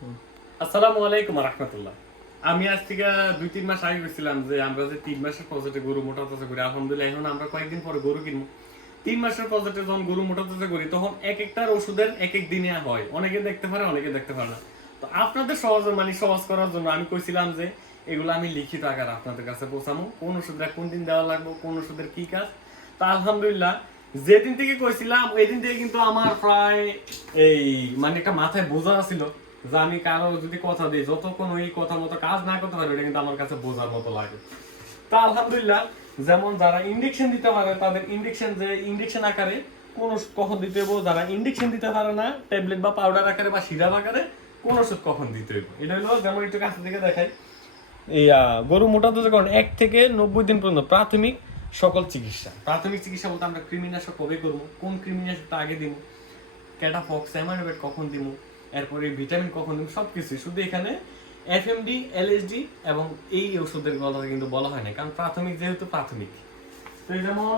আসসালামু আলাইকুম রাহমাতুল্লাহ। আমি আজ থেকে 2-3 মাস আগে গেছিলাম যে আমরা যে 3 মাসের প্রজেক্টে গরু মোটা তাজা করি, আলহামদুলিল্লাহ এখন আমরা কয়েকদিন পরে গরু কিনবো। 3 মাসের প্রজেক্টে যখন গরু মোটা তাজা করি তখন এক একটার ওষুধের এক এক দিনে হয়, অনেকে দেখতে পারে অনেকে দেখতে পারে না। তো আপনাদের সহজ করার জন্য আমি কইছিলাম যে এগুলো আমি লিখিত আকারে আপনাদের কাছে পৌঁছামো, কোন ওষুধটা কোন দিন দেওয়া লাগবে, কোন ওষুধের কি কাজ। তা আলহামদুলিল্লাহ যেদিন থেকে কইছিলাম ওই দিন থেকে কিন্তু আমার প্রায় এই একটা মাথায় বোঝা ছিল যে আমি কারো যদি কথা দিই, যতক্ষণ ওই কথা মতো কাজ না করতে পারবে এটা কিন্তু আমার কাছে বোঝার মতো লাগে। তা আলহামদুলিল্লাহ যেমন যারা ইনজেকশন দিতে পারে তাদের ইনজেকশন আকারে কোন ওষুধ কখন দিতে হইব, যারা ইনজেকশন দিতে পারে না ট্যাবলেট বা পাউডার আকারে বা সিরাপ আকারে কোন ওষুধ কখন দিতে হইব, এটা হলো যেমন একটু কাছে থেকে দেখাই। এই গরু মোটা তাজাকরণ 1 থেকে 90 দিন পর্যন্ত প্রাথমিক সকল চিকিৎসা। প্রাথমিক চিকিৎসা বলতে আমরা কৃমিনাশক কবে করবো, কোন কৃমিনাশকটা আগে দিব, ক্যাটাফক্স অ্যামাইনোভেট কখন দিব, এরপরে ভিটামিন কখন দিব, সবকিছু শুধু এখানে এফএমডি এলএসডি এবং এই ওষুধের কথা কিন্তু বলা হয় না, কারণ প্রাথমিক যেহেতু প্রাথমিক। তো এই যেমন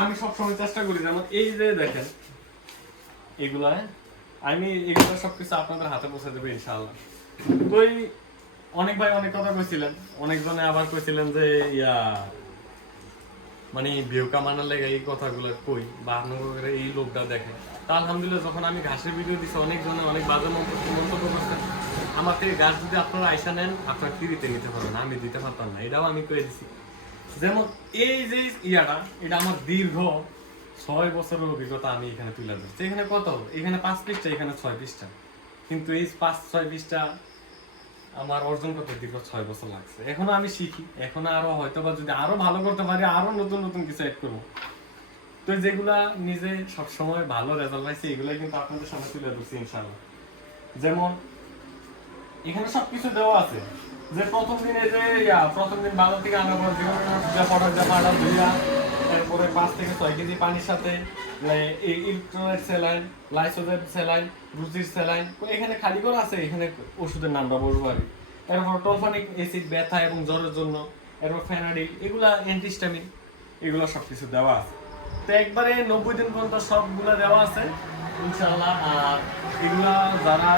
আমি সবসময় চেষ্টা করি, যেমন এই যে দেখেন এগুলা আমি এগুলো সবকিছু আপনাদের হাতে পৌঁছে দেবো ইনশাআল্লাহ। তো এই অনেক ভাই অনেক কথা কইছিলেন, অনেকজনে আবার কইছিলেন যে ভিউ কামানোর লেগে এই কথাগুলো কই বা আপনাদের এই লোকটা দেখে। তা আলহামদুলিল্লাহ যখন আমি ঘাসের ভিডিও দিচ্ছি অনেকজনে অনেক বাজে মন্তব্য করছেন। আমার থেকে ঘাস যদি আপনারা আইসা নেন আপনারা ফ্রিতে নিতে পারবেন, আমি দিতে পারতাম না, এটাও আমি কয়ে দিছি। যেমন এই যে এটা আমার দীর্ঘ 6 বছরের অভিজ্ঞতা আমি এখানে তুলে ধরছি। এখানে কত, এখানে 5 পৃষ্ঠা, এখানে 6 পৃষ্ঠা, কিন্তু এই 5-6 পৃষ্ঠা আমার অর্জন করতে দীর্ঘ 6 বছর লাগছে। এখনো আমি শিখি, এখনো আরো হয়তো বা যদি আরো ভালো করতে পারি আরো নতুন নতুন কিছু অ্যাড করবো। তো যেগুলা নিজে সবসময় ভালো রেজাল্ট পাইছি এগুলাই কিন্তু আপনাদের সামনে তুলে ধরছি ইনশাআল্লাহ। যেমন এখানে সবকিছু দেওয়া আছে যে প্রথম দিনে যে প্রথম দিন বাজার থেকে আনার পর যে প্রোডাক্ট ধুইয়া এরপরে 5 থেকে 6 কেজি পানির সাথে ইলেকট্রোলাইট স্যালাইন, লাইসোজেন স্যালাইন, রুজির স্যালাইন এখানে খালি করে আছে, এখানে ওষুধের নামটা বলবো আর। এরপর টলফানিক অ্যাসিড ব্যথা এবং জ্বরের জন্য, এরপর ফেনাডিল, এগুলা অ্যান্টিহিস্টামিন, এগুলো সবকিছু দেওয়া আছে। তো একবারে 90 দিন পর্যন্ত সবগুলা দেওয়া আছে ইনশাআল্লাহ। আর এগুলা যারা